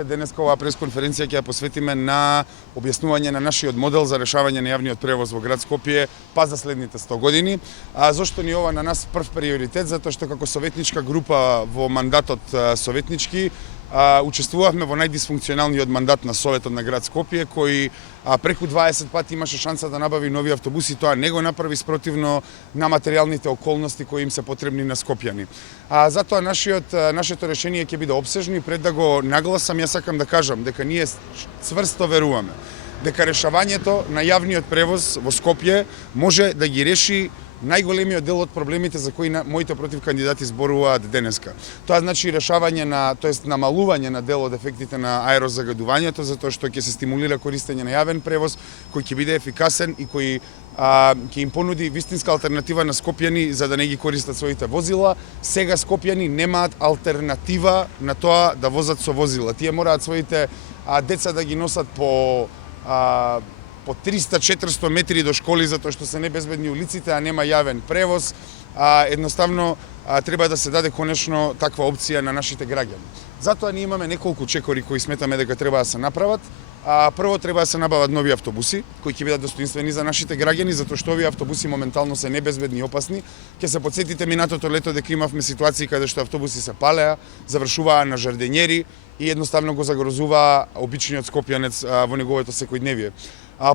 Денеска оваа пресконференција ќе ја посветиме на објаснување на нашиот модел за решавање на јавниот превоз во град Скопје па за следните 100 години. Зошто ни ова на нас прв приоритет? Затоа што како советничка група во мандатот советнички учествувавме во најдисфункционалниот мандат на Советот на град Скопје, кој преку 20 пати имаше шанса да набави нови автобуси, тоа не го направи спротивно на материјалните околности кои им се потребни на скопјани. Затоа нашето решение ќе биде обсежно и пред да го нагласам, јас сакам да кажам дека ние цврсто веруваме дека решавањето на јавниот превоз во Скопје може да ги реши најголемиот дел од проблемите за кои моите противкандидати зборуваат денеска. Тоа значи решавање намалување на дел од ефектите на аерозагадувањето, затоа што ќе се стимулира користење на јавен превоз кој ќе биде ефикасен и кој ќе им понуди вистинска алтернатива на скопјани за да не ги користат своите возила. Сега скопјани немаат алтернатива на тоа да возат со возила. Тие мораат своите деца да ги носат по 300-400 метри до школи затоа што се небезбедни улиците, а нема јавен превоз. Едноставно треба да се даде конечно таква опција на нашите граѓани. Затоа ние имаме неколку чекори кои сметаме дека треба да се направат. Прво треба да се набават нови автобуси кои ќе бидат достоинствени за нашите граѓани, затоа што овие автобуси моментално се небезбедни и опасни. Ќе се потсетите минатото лето дека имавме ситуации каде што автобуси се палеа, завршуваа на жардењери и едноставно го загрозуваа обичниот скопјанец во неговото секојдневие.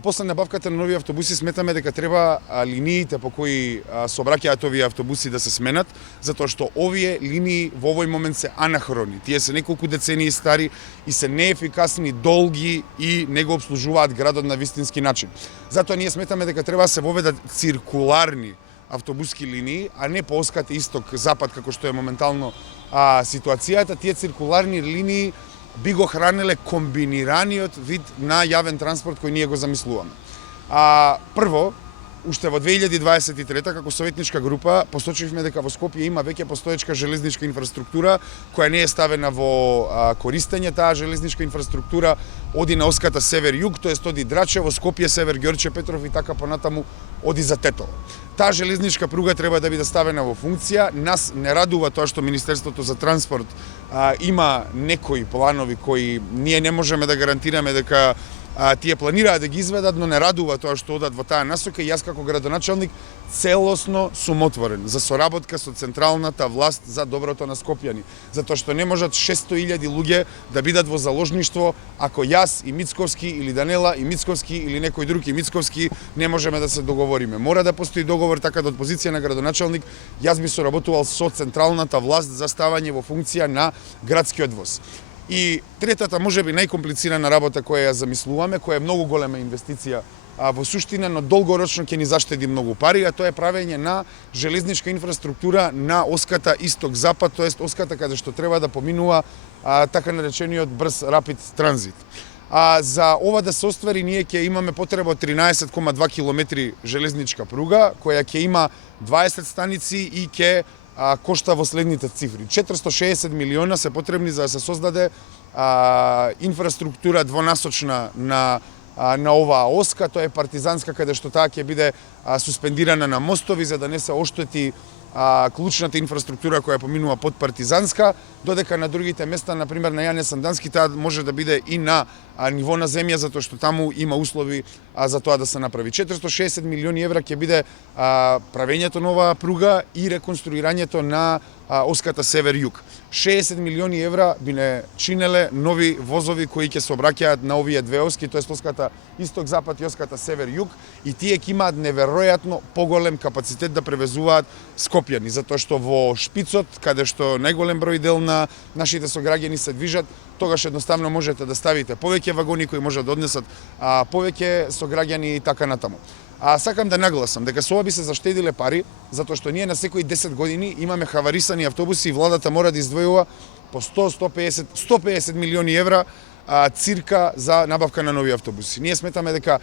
После набавката на нови автобуси сметаме дека треба линиите по кои сообраќаат овие автобуси да се сменат, затоа што овие линии во овој момент се анахрони. Тие се неколку децении стари и се неефикасни, долги и не го обслужуваат градот на вистински начин. Затоа ние сметаме дека треба да се воведат циркуларни автобуски линии, а не по оската исток-запад како што е моментално ситуацијата. Тие циркуларни линии би го хранеле комбинираниот вид на јавен транспорт кој ние го замислуваме. Прво, уште во 2023 како советничка група посочивме дека во Скопје има веќе постоечка железничка инфраструктура која не е ставена во користење. Таа железничка инфраструктура оди на оската север-југ, тоест оди Драчево, Скопје, Север Ѓорче Петров и така понатаму оди за Тетово. Таа железничка пруга треба да биде ставена во функција. Нас не радува тоа што Министерството за транспорт има некои планови кои ние не можеме да гарантираме дека тие планираат да ги изведат, но не радува тоа што одат во таа насока и јас како градоначалник целосно сум отворен за соработка со централната власт за доброто на скопјани, затоа што не можат 600.000 луѓе да бидат во заложништво ако јас и Мицковски или Данела и Мицковски или некој друг и Мицковски не можеме да се договориме. Мора да постои договор, така да од позиција на градоначалник јас би соработувал со централната власт за ставање во функција на градскиот воз. И третата, можеби најкомплицирана работа која ја замислуваме, која е многу голема инвестиција во суштина, но долгорочно ќе ни заштеди многу пари, а тоа е правење на железничка инфраструктура на оската исток-запад, тоест оската каде што треба да поминува така наречениот брз рапид транзит. За ова да се оствари, ние ќе имаме потреба од 13,2 километри железничка пруга, која ќе има 20 станици и ќе кошта во следните цифри. 460 милиона се потребни за да се создаде инфраструктура двонасочна на оваа оска, тоа е партизанска, каде што таа ќе биде суспендирана на мостови за да не се оштети клучната инфраструктура која поминува под партизанска, додека на другите места, например на Јане Сандански, таа може да биде и на ниво на земја, затоа што таму има услови за тоа да се направи. 460 милиони евра ќе биде правењето на оваа пруга и реконструирањето на оската север-југ. 60 милиони евра би не чинеле нови возови кои ќе се обраќаат на овие две оски, тоест оската исток-запад и оската север-југ, и тие ќе имаат неверојатно поголем капацитет да превезуваат скопјани, затоа што во шпицот, каде што најголем број дел на нашите сограѓани се движат, тогаш едноставно можете да ставите повеќе вагони кои можат да однесат повеќе сограѓани и така натаму. Сакам да нагласам дека со ова би се заштедиле пари, затоа што ние на секои 10 години имаме хаварисани автобуси и владата мора да издвојува по 100-150 милиони евра цирка за набавка на нови автобуси. Ние сметаме дека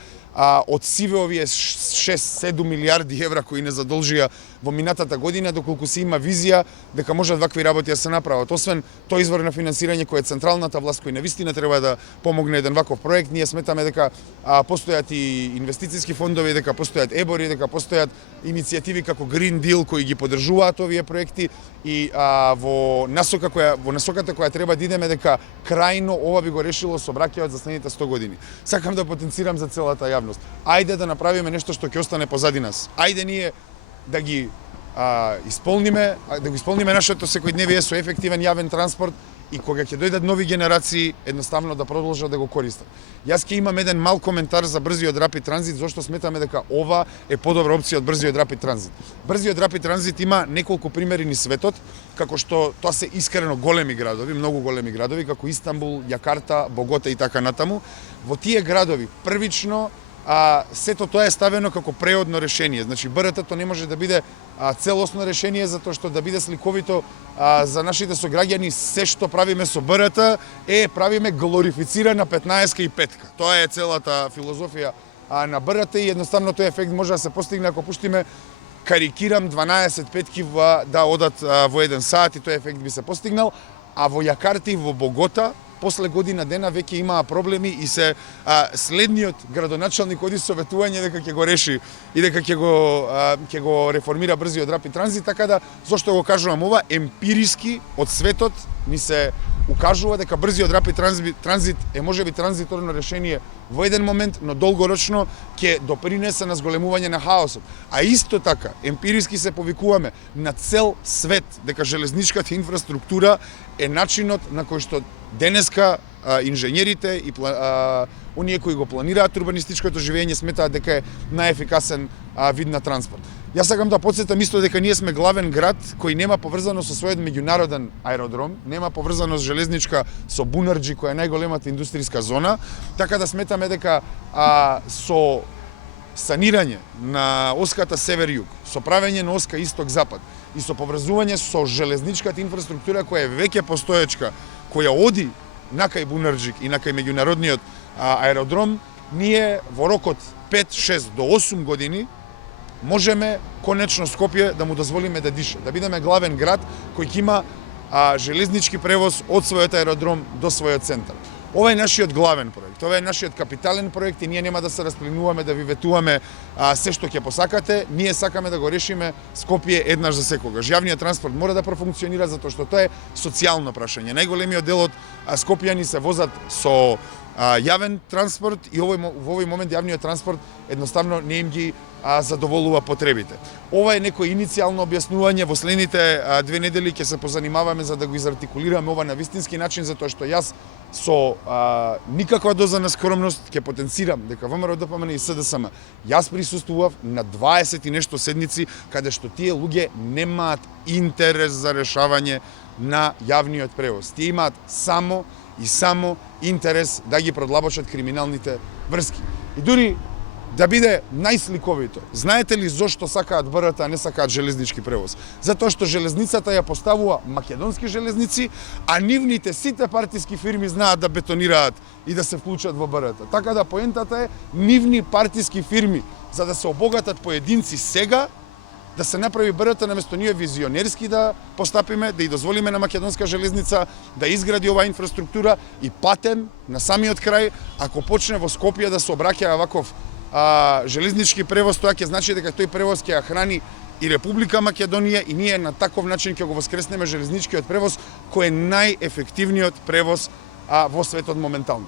од сиве овие 6-7 милиарди евра кои не задолжија во минатата година, доколку се има визија дека можат вакви работи да се направат. Освен тој извор на финансирање кој е централната власт кој навистина треба да помогне еден ваков проект, ние сметаме дека постојат и инвестициски фондови, дека постојат ебори, дека постојат иницијативи како Green Deal кои ги поддржуваат овие проекти и во насоката која треба да идеме дека крајно ова би го решило сообраќајот за следните 100 години. Сакам да потенцирам за целата јавност. Ајде да направиме нешто што ќе остане позади нас. Ајде ние да ги исполниме нашето секојдневие со ефективен јавен транспорт и кога ќе дојдат нови генерации, едноставно да продолжат да го користат. Јас ќе имам еден мал коментар за брзиот рапид транзит, зашто сметаме дека ова е подобра опција од брзиот рапид транзит. Брзиот рапид транзит има неколку примери низ светот, како што тоа се искрено големи градови, многу големи градови, како Истанбул, Јакарта, Богота и така натаму. Во тие градови првично сето тоа е ставено како преодно решение. Значи БРТ-то не може да биде целосно решение, затоа што да биде сликовито за нашите сограѓани, се што правиме со БРТ правиме глорифицирана 15-ка и 5-ка. Тоа е целата филозофија на БРТ и едноставно тој ефект може да се постигне ако пуштиме, карикирам, 12 петки да одат во 1 сат и тој ефект би се постигнал, а во Јакарта и во Богота после година дена веќе имаа проблеми и се следниот градоначалник оди советување дека ќе го реши и дека ќе го реформира брзиот рапид транзит, така да зошто го кажувам ова, емпириски од светот ни се укажува дека брзиот рапид транзит е можеби транзиторно решение во еден момент, но долгорочно ќе допринесе на зголемување на хаосот. А исто така, емпириски се повикуваме на цел свет дека железничката инфраструктура е начинот на кој што денеска инженерите и оние кои го планираат урбанистичкото живење сметаат дека е најефикасен вид на транспорт. Јас сакам да потсетам исто дека ние сме главен град кој нема поврзаност со својот меѓународен аеродром, нема поврзаност железничка со Бунарџи која е најголемата индустријска зона, така да сметаме дека со санирање на оската север-југ, со правење на оска исток-запад и со поврзување со железничката инфраструктура која е веќе постоечка, која оди на кај Бунарџик и на кај меѓународниот аеродром, ние во рокот 5, 6 до 8 години можеме конечно Скопје да му дозволиме да дише, да бидеме главен град кој ќе има железнички превоз од својот аеродром до својот центар. Ова е нашиот главен проект, ова е нашиот капитален проект и ние нема да се расплинуваме да ви ветуваме се што ќе посакате, ние сакаме да го решиме Скопје еднаш за секогаш. Јавниот транспорт мора да профункционира затоа што тоа е социјално прашање. Најголемиот дел од скопјани се возат со јавен транспорт и во овој момент јавниот транспорт едноставно не им ги задоволува потребите. Ова е некој иницијално објаснување, во следните 2 недели ќе се позанимаваме за да го изартикулираме ова на вистински начин, затоа што јас со никаква доза на скромност ќе потенцирам дека ВМРО-ДПМН и СДСМ јас присуствував на 20 и нешто седници каде што тие луѓе немаат интерес за решавање на јавниот превоз. Тие имаат само интерес да ги продлабочат криминалните врски. И дури да биде најсликовито, знаете ли зошто сакаат БРТ, а не сакаат железнички превоз? Затоа што железницата ја поставува македонски железници, а нивните сите партиски фирми знаат да бетонираат и да се вклучат во БРТ. Така да поентата е нивни партиски фирми, за да се обогатат поединци сега, да се направи БРТ наместо ние визионерски да постапиме, да ја дозволиме на македонска железница да изгради оваа инфраструктура и патем на самиот крај, ако почне во Скопје да се обраќа ваков железнички превоз, тоа ќе значи дека тој превоз ќе ја храни и Република Македонија и ние на таков начин ќе го воскреснеме железничкиот превоз кој е најефективниот превоз во светот моментално.